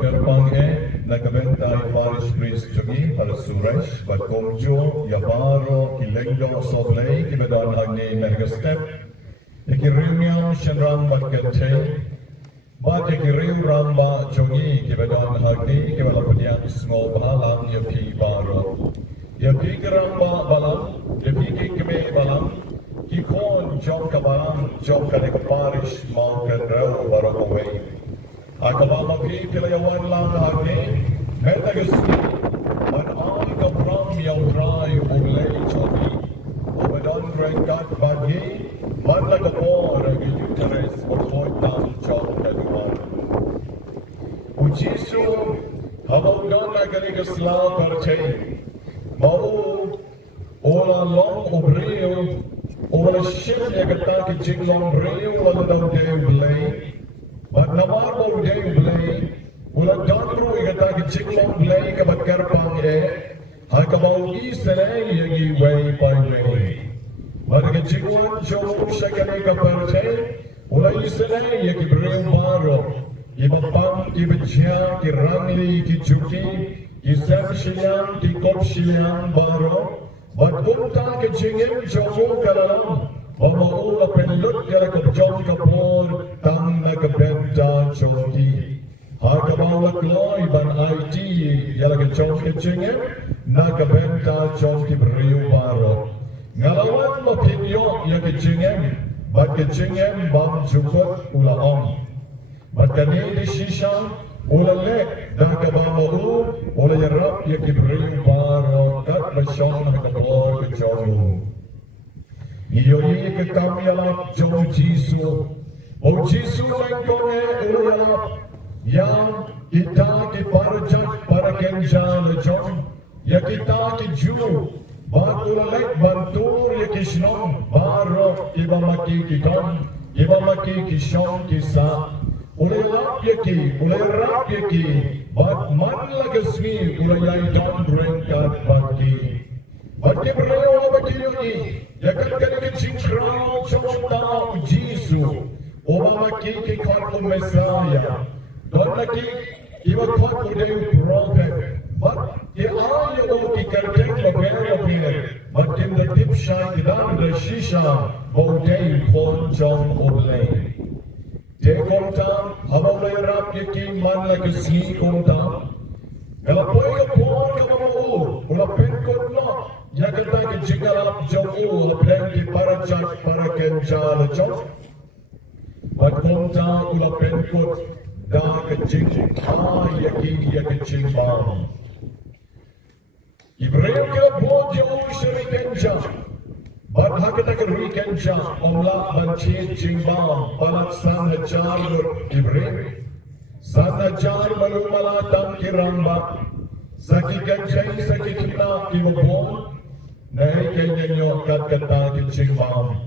Pagkarpang nagkabenta ay Paris Prince Jogi para Suresh, Bagkomjo, Yabaro, Kilengdo, Sotley, Kibadon Hagni, Mergastep, Ikirinyam, Shenram, Bagkante, Bat Ikiriw Ramba, Jogi, Kibadon Hagni, Kibalapunyam, Small Balang, Yapi Baro, Yapi Karamba Balang, Yapi Kikime Balang, Kikon, Jom Kabalang, Jom Kanekaparish, Mountain Row, Barakaway. Akabama pi kilayawan lang hagi, metagasi, man ay kapram yaw try ulay choki, umadon rengkat bagi, man lagapor ang interes pagkoit ng chok kaduman. Ujisu, hamaudan na ganigasla partay, mau, ola long obriyo, ola shim yagataki jinglong briyo, wala daw dayo blay, but namarbo day blay, ulat dandro igata ki jinglong blay kabat karpang hakabaw isere yagi way by way. But ki jingwan jomo shakane kaparte, ula isere yagi brew baro, ibapang ibijya ki rangli ki juki, ki semshilian ki kopshilian baro, but kumta ki jingim jomo kalalam. Mamaula penlut yala kapjom kapor tang nakabenta jogi. Hakabaula kloy ban IT yala kapjom kachingin nakabenta jogi beriu baro. Ngalawan mapinyo ya kachingin bat kachingin bam jukot ula om. Bat kani di shisha ula lek nakabamau ula yarap ya kiberiu baro kat basyong nakabor kajomu. Iyoyi ke kami alap jom Jisu, o Jisu lengkone uyalap, yang kita ki parjat para kenjal jom, ya kita ki ju, bakulek bantur ya kisnom, barok ibamaki ki tom, ibamaki ki shom kisa, ulelap ya ki, bat man lagasmi ulayay dam rengkat baki, baki bereo baki yogi. Yakat kali kecingkrau cuma Jisu, Obama kiki kau Messiah, don lagi iwa kau kudeu prophet, but ia ayo ki kerjeng leber, but in the tip shine dan the shisha, bodeu kon jom olay. Dekontam, hamulay rap kiki man lagi si kontam, elapoy kapor kamu, ula penkot no. Yakata ki jingalap jomu plenty parajat para kenjal jom. But konta ula penkot da ki jing yaki jingbam. Ibrahim kila bod jo shari kenja. But hakata ki ri kenja omla banchi jingbam palat sanajar Ibrahim. Sanajar malumala tam kiramba. Saki kenjai saki kita kimobon. Naik kenyo kat kata ki jingbam.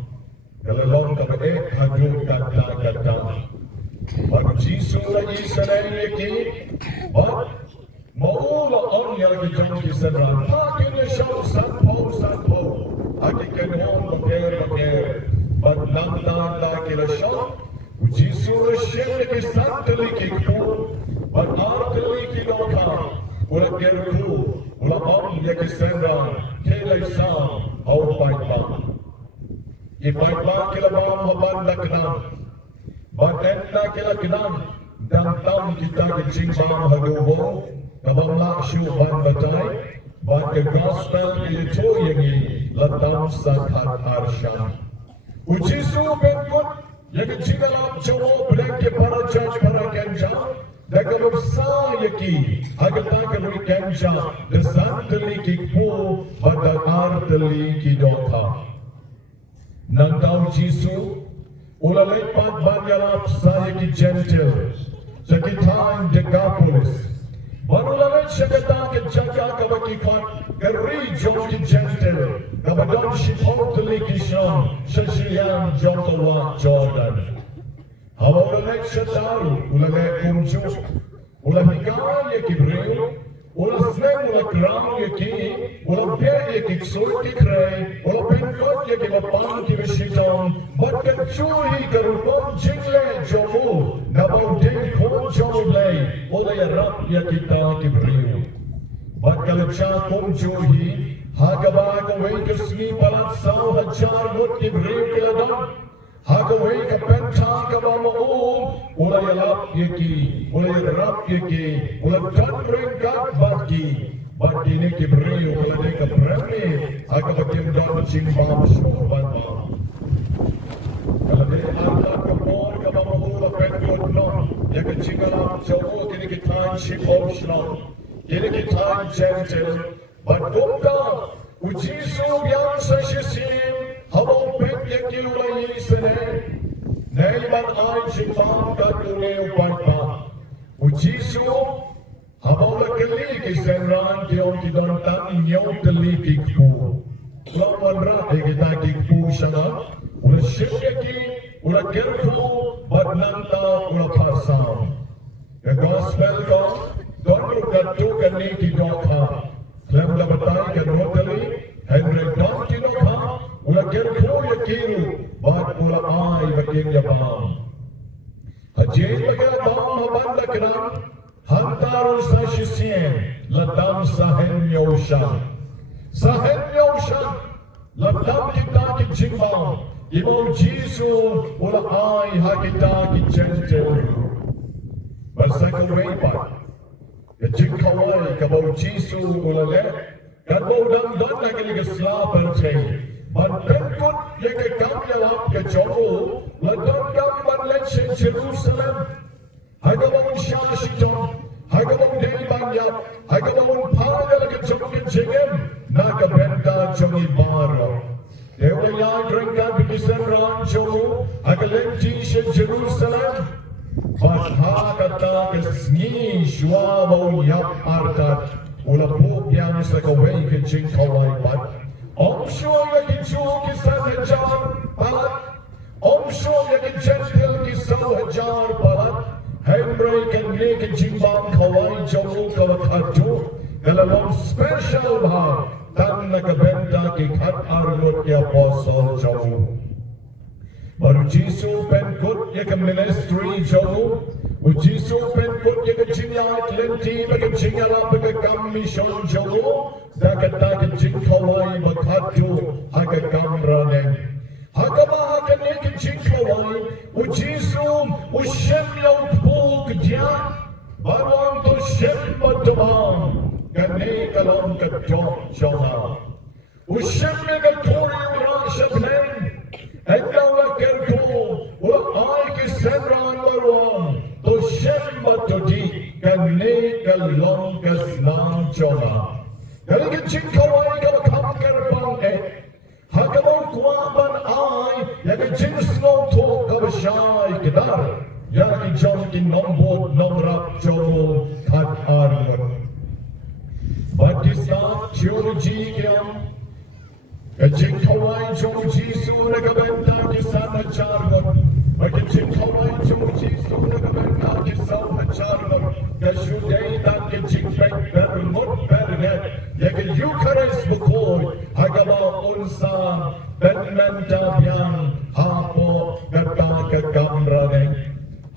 Kalalong kabe hadu kata. Bag Jisu lagi sanay ki, bag maula on yalagi jom ki sanran. Hakin ya shaw sanpo. Haki kenyon bager. Bag nang ki la shaw. Jisu la shen ki santali ki ku. Bag artali ki doka. Ula gerku. Ula on yaki sanran. Kelay sam. Au paitbang. Ipaitbang kilabang haban laknam. Batenda kila kinam dan tam kita kecimbang hadubo kabang lakshu ban batai bat the gospel itu yangi latam sakat arsha ujisu benkut yang kecinggalam jowo belengke para judge para kenja dagalop sa yaki agata kalui kenja desanteli kikpu badal arteli kidoka nandau jisu Ula lepat banyalap saya ki gentle, sekitar Decapolis. Barulah let syakata ke jaga kabaki kan, keri jom ki gentle, kabadon shipot tuli ki sham, shashriyan jom kawa Jordan. Hawa ula let syataru, ula let kumju, ula hikaya ki bril, ula flem ula kram ki, ula pe ki ksur ki kray, ula penkot ki lapang ki bishitong, but kachui karupon jingle jomu, nabaw din kon jomlay, oleh Rab ya kita kibriu. Bakal cakum johi, hagaba kawai kesni palat sau hajar mut kibriu kiladam. Hagawai kapenta kabamaul, oleh Rab yaki, oleh Rab yaki, oleh kanring kat baki. Baki ni kibriu oleh deka premi, hagabakim dan jimbam syurban ma. Kalau dia Allah kemor kabamaul penkot no, ya kecinggalam jauh kini kita shipom shlom. Kini kita gentle, but kumda ujisu yang sesyisim, habang pek yang kilulai sene, naiman ay jimbam katune upaypa. Ujisu habang nakali kisenran kiyon kidontan inyaw kali kikpu. Lawan rate kita kikpu siya ula shikyaki, ula kerfu, badnanta, ula pasam. The gospel ko, don't look at two kaniki dokha. Klem la batay kan rotali, Henry Don kinokha, ula kerfu yakiru, bad ula ay bakin yabam. Hajay magabam habanda kinam, hantarul sa shisien, ladam sa henyoushan. Sa henyoushan, ladam kita ki jimbam, ibaw Jisu, ula ay hakita ki gentle. Bersakawai pat, kejingkawai kabaw Jisu ulale, kabaw dan nagli kesla percay. Bantenkut ye kekam yalap kejogo, ladon kam banlen shin Jerusalem. Hagabaw Shashiton, hagabaw Delbanyap, hagabaw Payal kejong jingim, nakabenta jong ibaro. Dewa yang renggan bikisan ranjo, agalenti shin Jerusalem. Bahha kata kesni shuabaw yap arkat, ula puk yang sakawai kejing kawai pat. Om sure ya kichu kisan hajar palat, om sure ya kijentil kisau hajar palat. Henry kan ni kejing bang kawai jauh kawakadu, dalam special bah, tan nakabenta ki kat argut ya apostle jauh. Baru Jisu penkut ya ke ministry jauh, Jisu penkut ya ke jingat lenti bagi jingala bagi commission jauh, dah kata ke jingkawai bakadu haga kamraneng. Haga bahaga ni ke jingkawai, Jisu ushem yau puk dia, baru tu shem badamam, kani kalam kedok jauh. Ushem ni ke tori urasha blend. Ekawa kerku, wa ay kisenran barwang, to shemba to di, kani kalong kasnang choma. Kali kicing kawai kala kam kerpang hagabaw kuwaban ay, ya kicing snow to kabashay kidar, ya kijong kinombod nomrap chomo kat armor. Batista theology kiyam, kajing kawai jong Jisu nagabenta kisan hajargot. Kajing kawai jong Jisu nagabenta kisan hajargot. Kasyuday dan kajing pek bermut bernet. Yakin Iukharist bukoy hagaba unsa benmenta biyang hapo gata kagamraneng.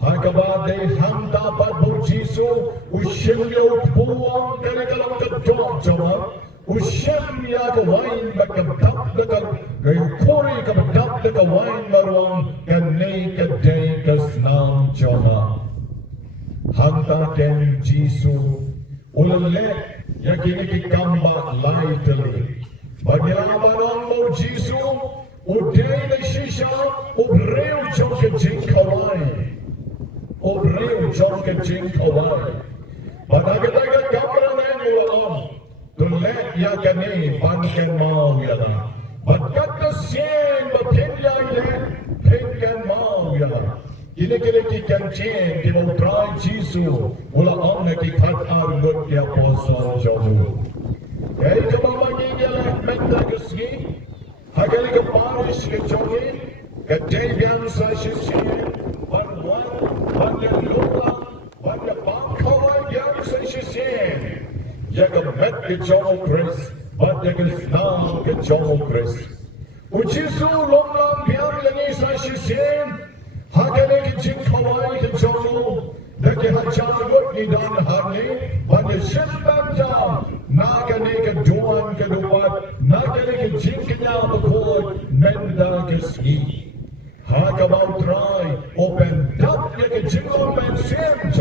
Hagaba de handa padbo Jisu ushimyo puwang kanikalang kadok jawab. Ushem ya kawain bakadap dekat gayukuri kabadap dekat wain maruang kanay kaday kasnang jama. Hanta ken Jisu ulale yakini kikamba lightly. Bagyaman mo Jisu uday na shisha ubreu jong kajing kawai. Ubreu jong kajing kawai. Bagagadaga kamera na yung ulam. Tulek ya kani panken mau ya la. Bakat kesien bapenya ile penken mau ya la. Kini ki kancien ki utrai Jisu ula amne ki kat argut ya apostle jauh. Kaya kabamagi ya la menta keski. Hagali ke parish ke jongi ke debian sa shisien wan lola wan bangkawai yang sa shisien. Jaga met ke jauh Chris, bat jaga senang ke jauh Chris. Ujisu lomlang biar lagi sa shisien, hagale ke jingkawai ke jauh, dake hajar gut ni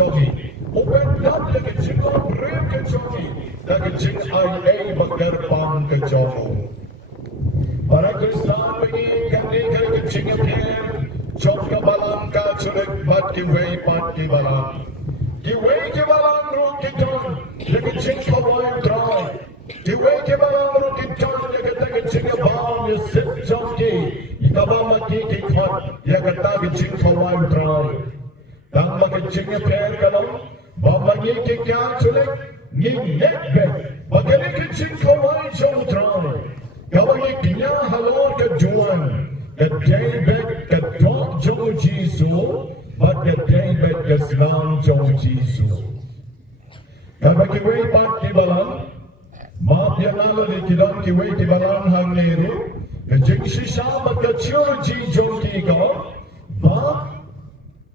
jogi. Open up like a jingle break a jogi. Like a jing I bakar pan ka jogo. Para Islam begin kani kari ka jing appear. Chok ka balang ka chulik bat ki way pat ki balang. Ki way ki balang root ki ton. Like a jing ka wine dry. Ki way ki balang root ki ton. Like a jing a bomb you sit jogi. Ikabama ki khot. Yakata ki jing ka wine dry. Tang baka jing appear kalong. Baba ni ki kya chulik. Ni nekbe. Bagani ki jing ka wine jong dry. Kawai knya halor ka juan. The day back the dog Joe Jesus, but the day back the Islam Joe Jesus. Kawai ki way pat ki balang, maaf ya nala ni kilang ki way ki balang hang neru. The jing shisha but the chur ji Joe ki ko, ba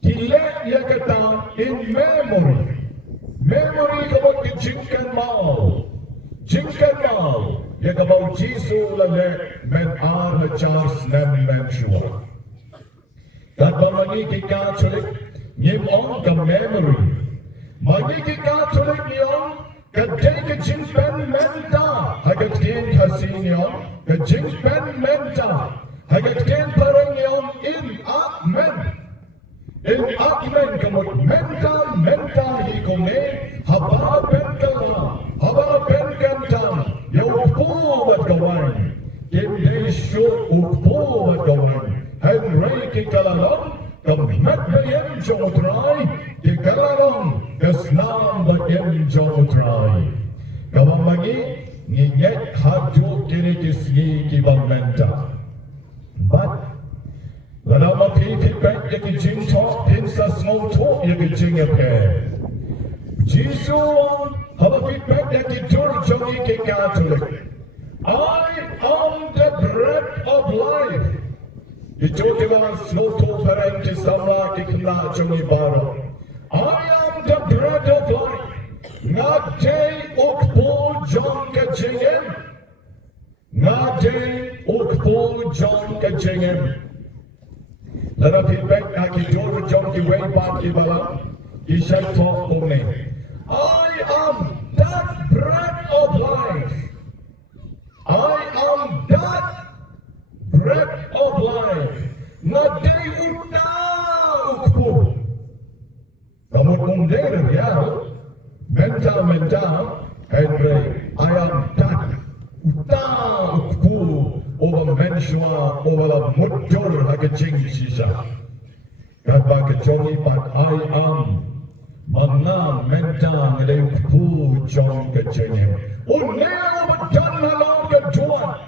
ki let ya kata in memory. Memory kawai ki jing kan mau. Jingim, ye kabau Jisu lale men ar Charles nem men shua. That bamani ki Catholic nim on ka memory. Mani ki Catholic niyon ka day ka jing pen menta hagat ken hasin yon ka jing pen menta hagat ken parang yon in akmen. In akmen kamot menta hi kome haba pen kala. Haba pen kanta, ya ukpo at gawain. Hindi sure ukpo at gawain. Henry ki kalalong, kamat na yan jomotray. Ki kalalong, kaslam ba yan jomotray. Kawamagi, ngiyet hadyo kinikisgi ki bangmenta. But, wala mapipipet ya ki jingtok, pinsa smoto ya ki jingape. Jesus, have a feedback that you do jogi ke Catholic. I am the bread of life. You talk about slow to parenti samra kikna jogi baro. I am the bread of life. Not day ukpo jong ka jingim. Not day ukpo jong ka jingim. Let a feedback that you do jogi way back ki balang. You shall talk of me. I am that bread of life. I am that bread of life. Nadei ukpo. Kamu kumdere ya. Menta. Henry, I am that ukpo. Over menshua, over la mutur hagajing sisa. Kaba kajongi but I am. Magna mentang leukpu jong ka jingim. O neo betan halong ka juan.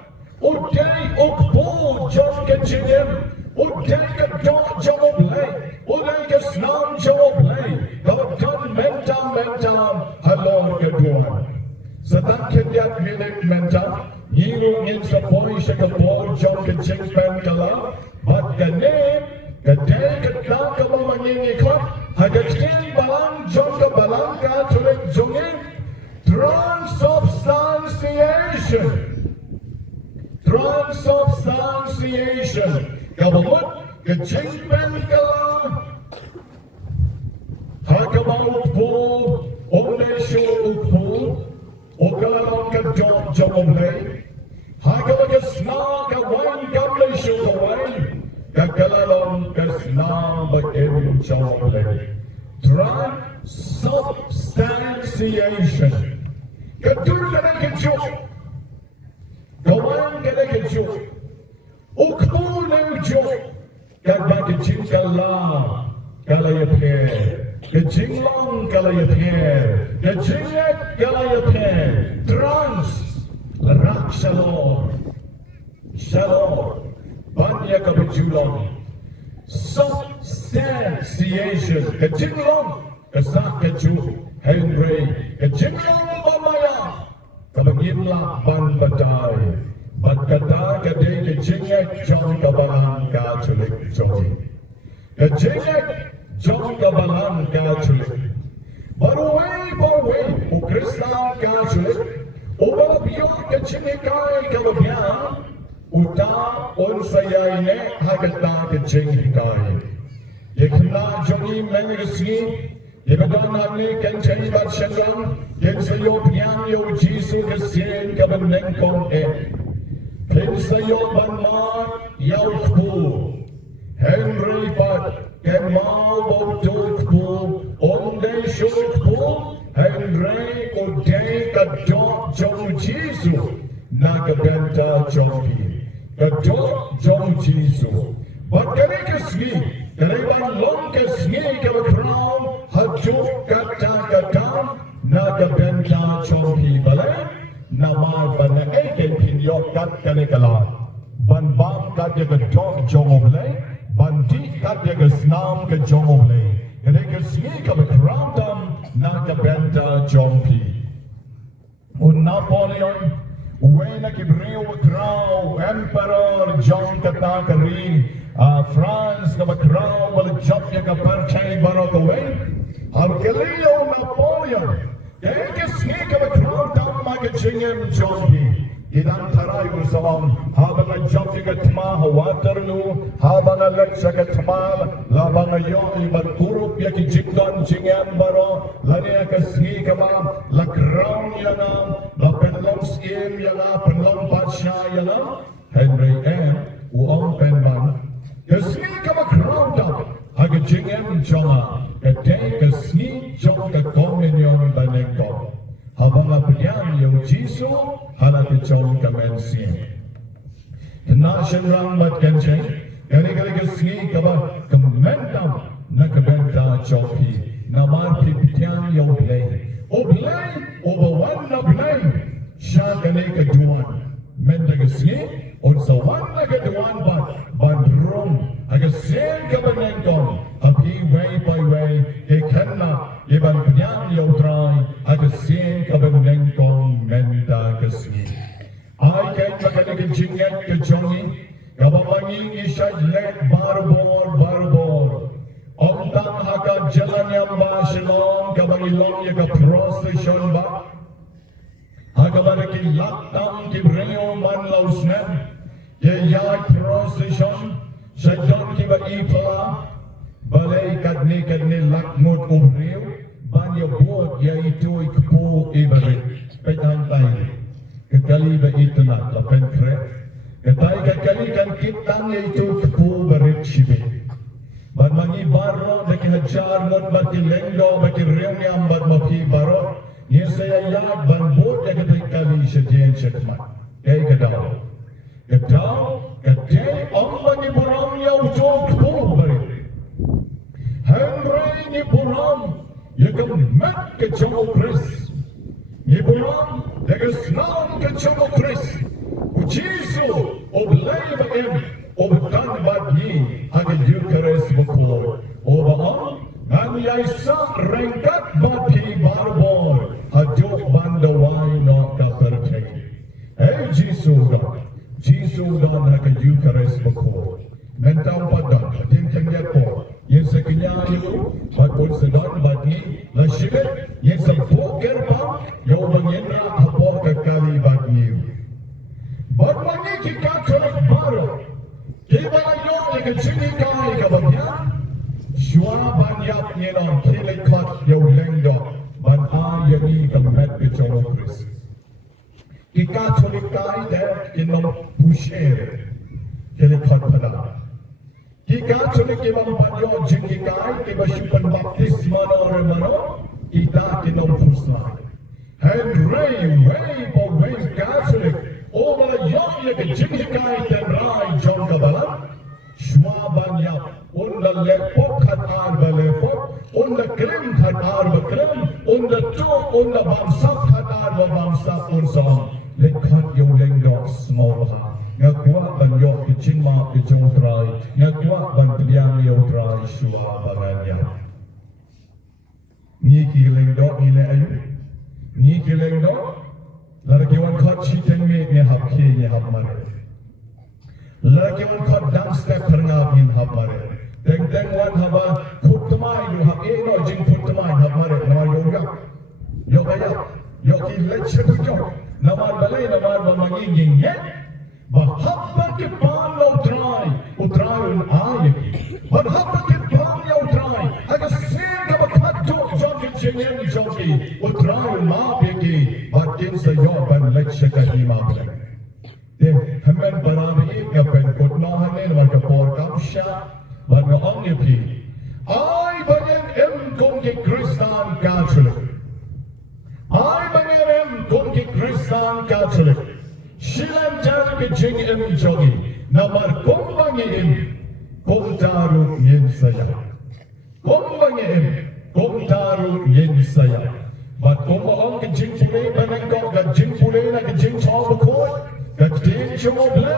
O day ukpu jong ka jingim. O day ka dok jong oblay. O day ka snam jong oblay. Kawakan mentang halong ka juan. Satang kidyat milik mentang. Yiro ngin sa boy siya ka boy jong ka jingpen kala. But ka name, ka day ka klang ka mamangingikot. Hagatin balang jong ka balang ka tulik jongin. Transubstantiation. Kabamut ka jingpen kala. Hakamang ukpo. Omnesyo ukpo. Okalang ka jong oblay. Hakamang ka sna ka wine gamlay siyo ka wine. Kakalalong kasna bakin chocolate. Transubstantiation. Kadur ka na kajok. Gawan ka na kajok. Ukpo na jok. Kagbakitin ka la. Kalayapir. Kajinglong kalayapir. Kajingat kalayapir. Rak shalom. Banya kabujulong. Substantiation. Kajinglong. Kasak kaju. Henry. Kajinglong mamaya. Kabagimla ban batay. Batkata kaday kajingat jong kabalan katulik jogi. Kajingat jong kabalan katulik. Baruway, o Kristan katulik. O balabiyong kajinikai kalabyan. Uta on sayayne hagata ke jingkai. Yekna jogi mengesni Ibadon ni kan chay bat shangang, kan sayo piang yo Jisu kesien kabeneng kong kan sayo banmat yaw kpu, Henry bat kan mau bautul kpu, onde shul kpu, Henry kodeng kadok jong Jisu, nakabenta jongpi, kadok jong Jisu. Bat kani kesni, kani ban long kesni kabakrao. Hajuk kata-kata naga benta chonghi balai nama bana eken pinyok kat kane kala ban bam kat jaga dog jongolai ban di kat jaga snam ke jongolai kane ke sini ka bakramdam naga benta chonghi un Napoleon when a kibreo krao emperor John kata karin France ka bakrao wal jab jaga parchai barok away Arkelio Napoleon, Kesnik of a crown down like a jingim jockey. Idan Tarai was along, Habana jumping at Tama, Waterloo, Habana Lexak at Tamal, Labana Yoni, but Guru Yaki Jingdon, Jingam Baro, Lania Kesnik about La Crown Yana, La Penlom Skim Yana, Penlom Bacha Yana, Henry M. Wong Penman, Kesnik of a crown down, Haga Jingam Joma. Ketika kesni jom ke komunion banengkong, habang apiyang yung Jisu halat jom ke mensin. Kena senrang mat kencing, kali kesni kaba kemendam nak kebenda joki, namar pipitiang yung play, obawan na play, siya kali keduan, menda kesni, sawan na keduan bandrum, agasin ke banengkong. Api way by way, kenna iban piang yo try, agasin kabeneng kong menda kasi. I can makanig jinget ke jongi, kababanging isay let barbor. Omtang haka jalan yang basilong, kabangilong ya ka proseshon ba. Hakabaraki laktam kibreo man lausnem, yay proseshon, sajon kiba ipala. Balai kadni lakmut umriu, banyak buat yaitu ikpu ibarat petang tayi. Kekali ba itu nak lapen krep. Ketai kekali kan kitang yaitu ikpu barit sibi. Ban mangi baro bagi hajar mut bagi lenggo bagi riang yang bad mapi baro. Ni saya yad ban buat ya ketai kali sedian sekmat. Kei kedau. Kedai bagi burang yang ujung ikpu barit. Henry ni buram, yakam mat ke Jomo Chris. Ni buram, yakas nam ke Jomo Chris. Ujisu, oblay ba em, obtan bad ni, aga Iukharist bukor. Obaan, ngan yaisa rengkat bati barbor, aduk bandawai no kapertay. Jisu dan aga Iukharist bukor. Mentang padang, tim kenyapo. Yang sekinya itu, bakul sedang bagi lasibet yang sepoker bang, yang mengira apa kekali bagi. Bermangi kita celik baru, kita yang kecil kali kebagian, jua banyak yang kelikat yang lengdok, ban ayani kemet kecolok Chris. Kita celik kali dan yang pusher, kelikat pada. Jika sudah kita membantu jingkai, kita simpan baptisma orang kita kena pusat. Henry, way Catholic, orang yang jingkai dan rai jom kabalan, semua banyak. Unda lepok hat arba lepok, unda krim hat arba krim, unda tu unda bangsa hat arba bangsa unsam. Lekat yang lengdok small ha. Ngakwa ban yok kecin ma kecong try, ngakwa ban tiang yok try suha baranya. Ni kileng dok ni le ayu, ni kileng dok, lagi wan kot chicken meat ni hap ki ni hap mare. Lagi wan kot dump step perngap ni hap mare. Teng wan haba put temai du hap no jing put temai hap mare. Nama yok ayak, yok ki leceh yok. Nama balai nama memanggil jingget. Bahapa ke pangau utrai un ayat. Bahapa ke pangau utrai. Agak sen ka bakaduk jingim jogi utraul ma begi bakin sayo ban lekshaka ima blan de hamen barabi ngapen kotna hanen warga por kapsha warga ongyepi ai banyan em kongki Kristan Catholic ai banyan em kongki Kristan Catholic shilam jar ke jingim jogi namar kombangim komtaru yen saya komtaru yen saya but komong ke jing pule banengko ke jing pule na ke jing chaw ko ke jing chaw ble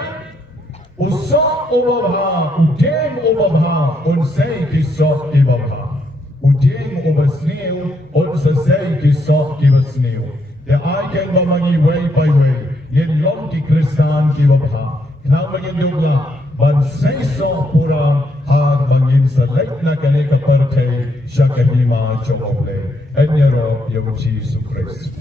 usa obabha udeng obabha un sei ki so ibabha udeng obasneu un sei ki so ki basneu the I can bamangi way by way yen lom ki Kristan ki babha now bangin dugla ban sei so pura har bangin sa lek na kane ka partay siya kahima chokoble enyero yung Jesus Christ.